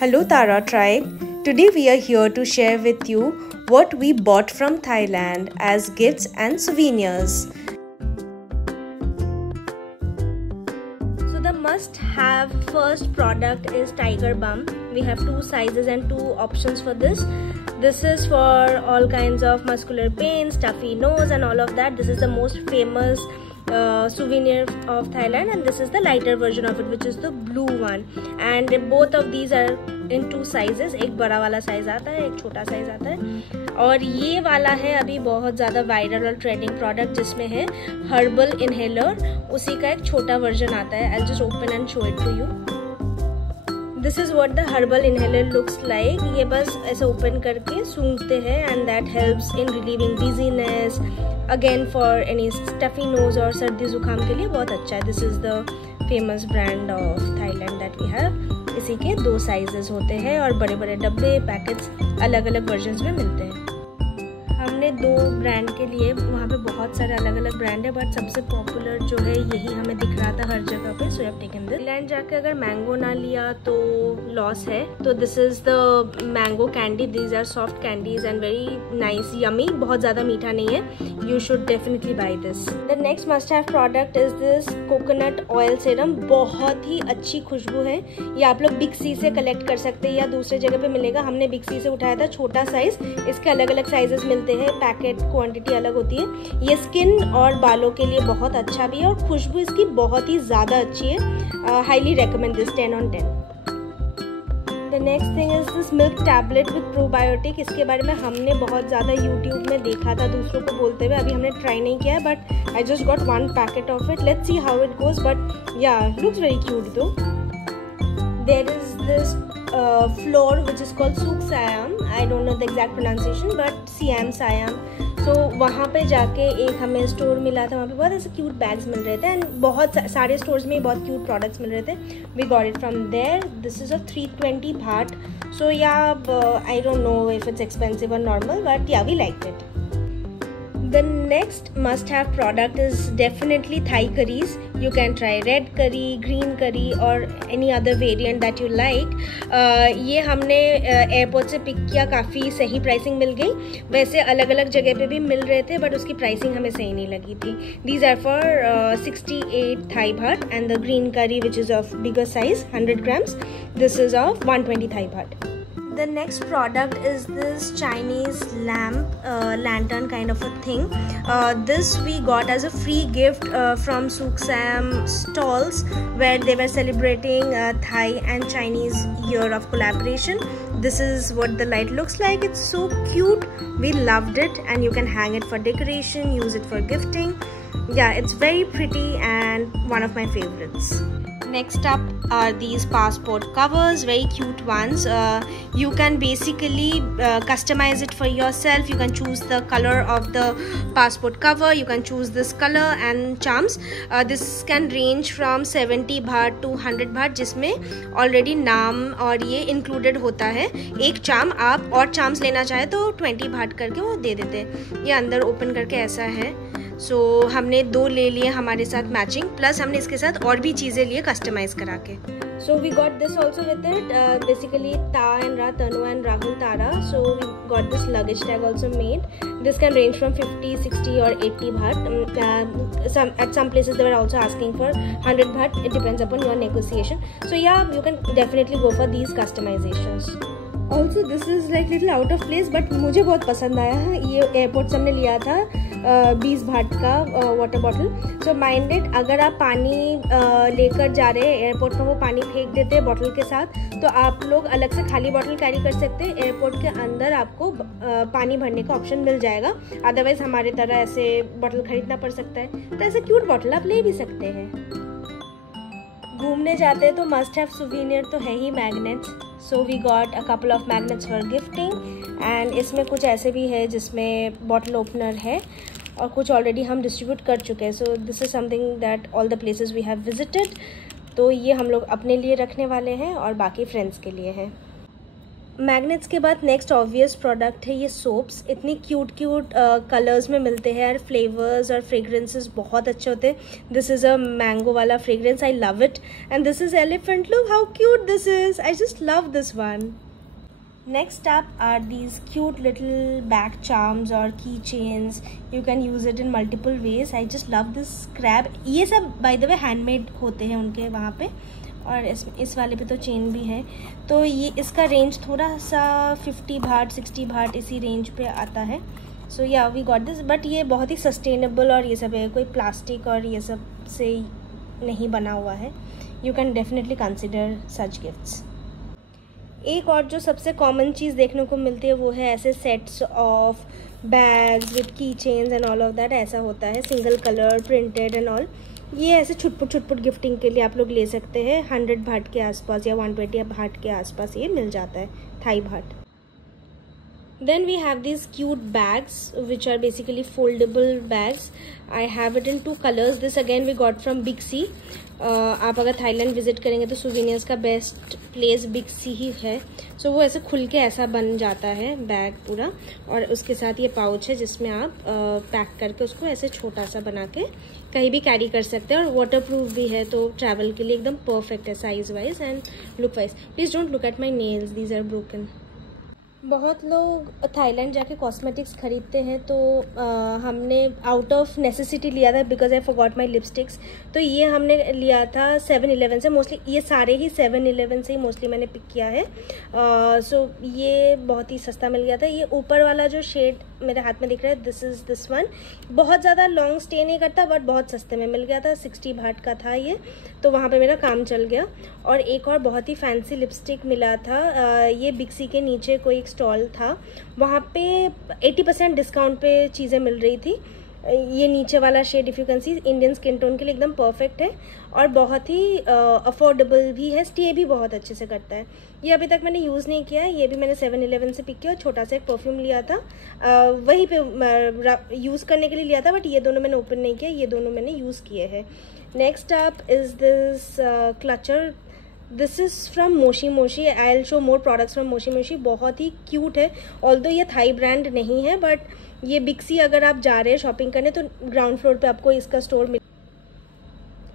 Hello Tara tribe. Today we are here to share with you what we bought from Thailand as gifts and souvenirs. So the must-have first product is Tiger Balm. We have two sizes and two options for this. This is for all kinds of muscular pain, stuffy nose and all of that. This is the most famous souvenir of Thailand, and this is the lighter version of it, which is the blue one. And both of these are in two sizes. एक बड़ा वाला size आता है, एक छोटा size आता है. और ये वाला है अभी बहुत ज़्यादा वायरल और ट्रेंडिंग प्रोडक्ट, जिसमें है हर्बल इनहेलर. उसी का एक छोटा वर्जन आता है. I'll just open and show it to you. This is what the herbal inhaler looks like. ये बस ऐसे ओपन करके सूंघते हैं and that helps in relieving dizziness. Again for any stuffy nose और सर्दी जुकाम के लिए बहुत अच्छा है. This is the famous brand of Thailand that we have. इसी के दो साइजेस होते हैं और बड़े बड़े डब्बे पैकेट्स अलग अलग वर्जन्स में मिलते हैं. हमने दो ब्रांड के लिए, वहाँ पे बहुत सारे अलग अलग ब्रांड है, बट सबसे पॉपुलर जो है यही हमें दिख रहा था हर जगह पे. So have taken this. Land जाके अगर मैंगो ना लिया तो लॉस है. तो this is the mango candy. These are soft candies and very nice, yummy. बहुत ज़्यादा मीठा नहीं है. You should definitely buy this. The next must have product is this coconut oil serum. बहुत ही अच्छी खुशबू है. ये आप लोग बिग सी से कलेक्ट कर सकते हैं या दूसरे जगह पे मिलेगा. हमने बिग सी से उठाया था छोटा साइज. इसके अलग अलग साइजेस मिलते हैं, पैकेट क्वांटिटी अलग होती है. ये स्किन और बालों के लिए बहुत अच्छा भी है और खुशबू इसकी बहुत ही ज़्यादा अच्छी है. Highly recommend this. 10 on 10. The next thing is this milk tablet with probiotic. इसके बारे में हमने बहुत ज़्यादा यूट्यूब में देखा था दूसरों को बोलते हुए. अभी हमने ट्राई नहीं किया है, but I just got 1 packet of it. Let's see how it goes. But yeah looks very cute though. There is this floor which is called Suk Siam. I don't know the exact pronunciation, but Siam. So वहाँ पे जाके एक हमें store मिला था. वहाँ पे बहुत ऐसे क्यूट बैग्स मिल रहे थे एंड बहुत सारे स्टोर्स में बहुत क्यूट प्रोडक्ट्स मिल रहे थे. We got it from there. This is 320 baht. So yeah, I don't know if it's expensive or normal, but yeah, we liked it. The next must-have product is definitely Thai curries. You can try red curry, green curry or any other variant that you like. ये हमने airport से pick किया. काफ़ी सही pricing मिल गई. वैसे अलग अलग जगह पे भी मिल रहे थे, बट उसकी प्राइसिंग हमें सही नहीं लगी थी. These are for 68 Thai baht and the green curry, which is of bigger size, 100 grams. This is of 120 Thai baht. The next product is this Chinese lamp, lantern kind of a thing. This we got as a free gift from Suk Siam stalls, where they were celebrating Thai and Chinese year of collaboration. This is what the light looks like. It's so cute. We loved it, and you can hang it for decoration, use it for gifting. Yeah, it's very pretty and one of my favorites. Next up are these passport covers, very cute ones. You can basically customize it for yourself. You can choose the color of the passport cover. You can choose this color and charms. This can range from 70 baht to 100 baht, जिसमें already नाम और ये included होता है. एक charm आप और charms लेना चाहे तो 20 baht करके वो दे देते हैं. ये अंदर ओपन करके ऐसा है. सो हमने 2 ले लिए हमारे साथ मैचिंग, प्लस हमने इसके साथ और भी चीज़ें लिए कस्टमाइज करा के. So we got this also with it. Basically Ta and Ra, Tanu and Rahul Tara. So we got this luggage tag also made. This can range from 50, 60 और 80 baht. At some places they were also asking for 100 baht. It depends upon your negotiation. So yeah, you can definitely go for these customizations. Also this is like little out of place, but मुझे बहुत पसंद आया है. ये airport से हमने लिया था 20 baht का वाटर बॉटल. सो माइंडेड, अगर आप पानी लेकर जा रहे हैं एयरपोर्ट पर, वो पानी फेंक देते हैं बॉटल के साथ, तो आप लोग अलग से खाली बॉटल कैरी कर सकते हैं. एयरपोर्ट के अंदर आपको पानी भरने का ऑप्शन मिल जाएगा. अदरवाइज हमारे तरह ऐसे बॉटल खरीदना पड़ सकता है. तो ऐसे क्यूट बॉटल आप ले भी सकते हैं. घूमने जाते हैं तो मस्ट हैव सुवीनियर तो है ही magnets. So we got a couple of magnets for gifting. And इसमें कुछ ऐसे भी है जिसमें बॉटल ओपनर है, और कुछ ऑलरेडी हम डिस्ट्रीब्यूट कर चुके हैं. So this is something that all the places we have visited. तो ये हम लोग अपने लिए रखने वाले हैं और बाकी फ्रेंड्स के लिए हैं. मैग्नेट्स के बाद नेक्स्ट ऑब्वियस प्रोडक्ट है ये सोप्स। इतनी क्यूट कलर्स में मिलते हैं यार, फ्लेवर्स और फ्रेग्रेंसेस बहुत अच्छे होते हैं। दिस इज़ अ मैंगो वाला fragrance, I love it. And this is elephant, look how cute this is, I just love this one. Next up are these cute little back charms or keychains. You can use it in multiple ways. I just love this crab. ये सब by the way handmade होते हैं उनके वहाँ पे, और इस वाले पे तो चेन भी है। तो ये इसका रेंज थोड़ा सा 50 बाट 60 बाट इसी रेंज पे आता है। सो या वी गॉट दिस, बट ये बहुत ही सस्टेनेबल और ये सब है, कोई प्लास्टिक और ये सब से नहीं बना हुआ है। You can definitely consider such gifts. एक और जो सबसे कॉमन चीज़ देखने को मिलती है वो है ऐसे सेट्स ऑफ बैग्स विद की chains and all of that. ऐसा होता है single colour printed and all. ये ऐसे छुटपुट गिफ्टिंग के लिए आप लोग ले सकते हैं। 100 बाट के आसपास या 120 बाट के आसपास ये मिल जाता है, थाई बाट। Then we have these cute bags which are basically foldable bags. I have it in 2 colors. This again we got from Big C. आप अगर थाईलैंड विजिट करेंगे तो सोवेनियर्स का बेस्ट प्लेस बिग सी ही है। सो वो ऐसे खुल के ऐसा बन जाता है बैग पूरा, और उसके साथ ये पाउच है जिसमें आप पैक करके उसको ऐसे छोटा सा बना के कहीं भी कैरी कर सकते हैं, और वाटर प्रूफ भी है, तो ट्रैवल के लिए एकदम परफेक्ट है size wise and look wise. Please don't look at my nails, these are broken. बहुत लोग थाईलैंड जाके कॉस्मेटिक्स खरीदते हैं, तो हमने आउट ऑफ नेसेसिटी लिया था because I forgot my lipsticks. तो ये हमने लिया था 7-Eleven से, मोस्टली ये सारे ही 7-Eleven से ही मोस्टली मैंने पिक किया है। सो ये बहुत ही सस्ता मिल गया था। ये ऊपर वाला जो शेड मेरे हाथ में दिख रहा है, दिस वन बहुत ज़्यादा लॉन्ग स्टे नहीं करता, बट बहुत सस्ते में मिल गया था। 60 बाट का था ये, तो वहाँ पे मेरा काम चल गया। और एक और बहुत ही फैंसी लिपस्टिक मिला था, ये बिग सी के नीचे कोई एक स्टॉल था, वहाँ पे 80% डिस्काउंट पे चीज़ें मिल रही थी। ये नीचे वाला shade if you can see Indian skin tone के लिए एकदम परफेक्ट है, और बहुत ही अफोर्डेबल भी है, स्टे भी बहुत अच्छे से करता है। ये अभी तक मैंने यूज़ नहीं किया है, ये भी मैंने 7-Eleven से पिक किया, और छोटा सा एक परफ्यूम लिया था वहीं पे यूज़ करने के लिए लिया था, बट ये दोनों मैंने ओपन नहीं किया, ये दोनों मैंने यूज़ किए हैं। Next up is this clutcher. This is from Moshi Moshi. I will show more products from Moshi Moshi. बहुत ही क्यूट है, ऑल्दो ये थाई ब्रांड नहीं है, बट ये बिग सी अगर आप जा रहे हैं शॉपिंग करने तो ग्राउंड फ्लोर पे आपको इसका स्टोर मिल।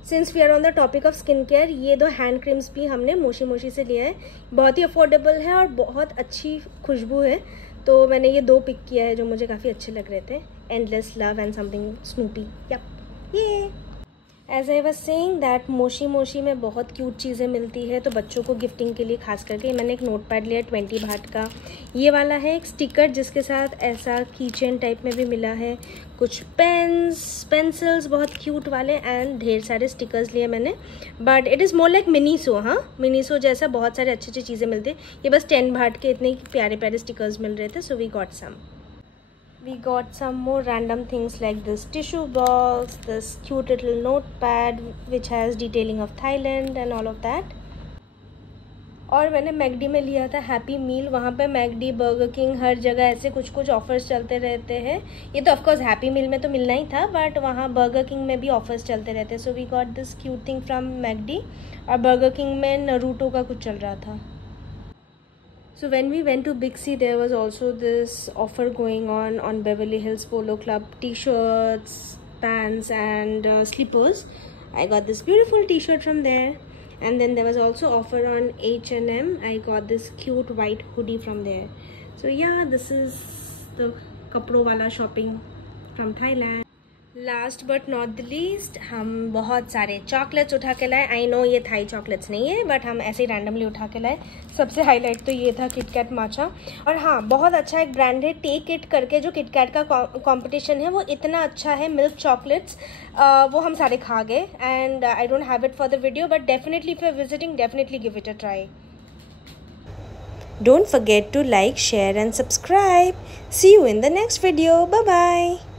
Since we are on the topic of skin care, ये 2 हैंड क्रीम्स भी हमने मोशी मोशी से लिया है। बहुत ही अफोर्डेबल है और बहुत अच्छी खुशबू है, तो मैंने ये 2 पिक किया है जो मुझे काफ़ी अच्छे लग रहे थे। Endless love and something Snoopy. Yup, ये as I was saying that Moshi Moshi में बहुत क्यूट चीज़ें मिलती है, तो बच्चों को गिफ्टिंग के लिए खास करके मैंने एक नोट पैड लिया 20 बाट का। ये वाला है एक स्टिकर जिसके साथ ऐसा कीचेन टाइप में भी मिला है, कुछ पेन्स पेंसिल्स बहुत क्यूट वाले, एंड ढेर सारे स्टिकर्स लिए मैंने। But it is more like Miniso. हाँ, मिनीसो जैसा बहुत सारे अच्छी अच्छी चीज़ें मिलती है। ये बस 10 बाट के इतने प्यारे प्यारे स्टिकर्स मिल रहे थे, so we got some. We got some more random things like this tissue box, this cute little notepad which has detailing of Thailand and all of that. और मैंने मैकडी में लिया था हैप्पी मील। वहाँ पे मैकडी, बर्गर किंग, हर जगह ऐसे कुछ ऑफर्स चलते रहते हैं। ये तो ऑफकोर्स हैप्पी मील में तो मिलना ही था, बट वहाँ बर्गर किंग में भी ऑफर्स चलते रहते हैं। So we got this cute thing from McD, और बर्गर किंग में नरूटो का कुछ चल रहा था। So when we went to Big C, there was also this offer going on Beverly Hills Polo Club t-shirts, pants and slippers. I got this beautiful t-shirt from there, and then there was also offer on H&M. I got this cute white hoodie from there. So yeah, this is the kapro wala shopping from Thailand. Last but not the least, हम बहुत सारे chocolates उठा के लाए। I know ये Thai chocolates नहीं है, but हम ऐसे ही रैंडमली उठा के लाए। सबसे हाईलाइट तो ये था किटकैट माचा। और हाँ, बहुत अच्छा एक ब्रांड है टेक इट करके, जो किटकैट का कंपटीशन है, वो इतना अच्छा है। मिल्क चॉकलेट्स वो हम सारे खा गए, and I don't have it for the video, but definitely if you are visiting, definitely give it a try. Don't forget to like, share and subscribe. See you in the next video. Bye bye.